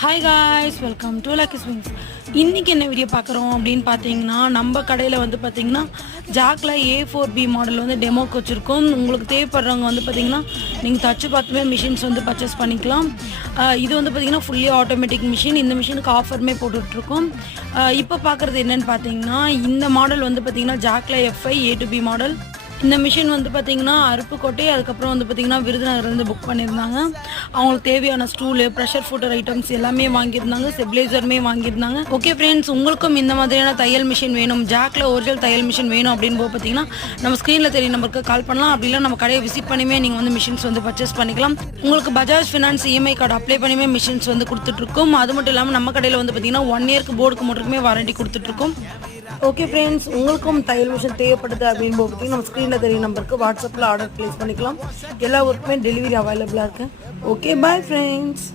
Hi guys welcome to Lucky Swings இன்றைக்கி என்ன video பார்க்குறோம் அப்படின்னு பார்த்தீங்கன்னா நம்ம கடையில் வந்து பார்த்தீங்கன்னா ஜாக்கில் ஏ ஃபோர் பி மாடல் வந்து டெமோக்கு வச்சுருக்கோம். உங்களுக்கு தேவைப்படுறவங்க வந்து பார்த்தீங்கன்னா நீங்கள் தச்சு பார்த்துமே மிஷின்ஸ் வந்து பர்ச்சேஸ் பண்ணிக்கலாம். இது வந்து பார்த்தீங்கன்னா ஃபுல்லி ஆட்டோமேட்டிக் மிஷின் இந்த மிஷினுக்கு ஆஃபருமே போட்டுட்ருக்கோம். இப்போ பார்க்குறது என்னன்னு பார்த்தீங்கன்னா இந்த மாடல் வந்து பார்த்தீங்கன்னா ஜாக்கில் FI A two B model இந்த மிஷின் வந்து பார்த்தீங்கன்னா அருப்புக்கோட்டை அதுக்கப்புறம் வந்து பார்த்தீங்கன்னா விருதுநகர்லேருந்து புக் பண்ணியிருந்தாங்க. அவங்களுக்கு தேவையான ஸ்டூலு ப்ரெஷர் ஃபுட்டர் ஐட்டம்ஸ் எல்லாமே வாங்கியிருந்தாங்க ஸ்டெபிளைசருமே வாங்கியிருந்தாங்க. ஓகே ஃப்ரெண்ட்ஸ் உங்களுக்கும் இந்த மாதிரியான தையல் மிஷின் வேணும் ஜாக்கில் ஒரிஜினல் தையல் மிஷின் வேணும் அப்படின்னு போது பார்த்தீங்கன்னா நம்ம ஸ்க்ரீனில் தெரிய நம்பருக்கு கால் பண்ணலாம். அப்படி நம்ம கடையை விசிட் பண்ணியுமே நீங்கள் வந்து மிஷின்ஸ் வந்து பர்ச்சேஸ் பண்ணிக்கலாம். உங்களுக்கு Bajaj finance EMI card apply பண்ணியுமே machines வந்து கொடுத்துட்ருக்கோம் அது மட்டும் இல்லாமல் நம்ம கடையில் வந்து பார்த்தீங்கன்னா ஒன் இயர்க்கு போர்டுக்கு மட்டுமே வாரண்டி கொடுத்துட்ருக்கோம் ஓகே ஃப்ரெண்ட்ஸ் உங்களுக்கும் தையல் மிஷின் தேவைப்படுது அப்படின்னு போது நம்ம ஸ்க்ரீனில் தெரிய நம்பருக்கு. வாட்ஸ்அப்பில் ஆர்டர் ப்ளேஸ் பண்ணிக்கலாம். எல்லா ஒர்க்குமே டெலிவரி அவைலபிளாக இருக்குது ஓகே பாய் ஃப்ரெண்ட்ஸ்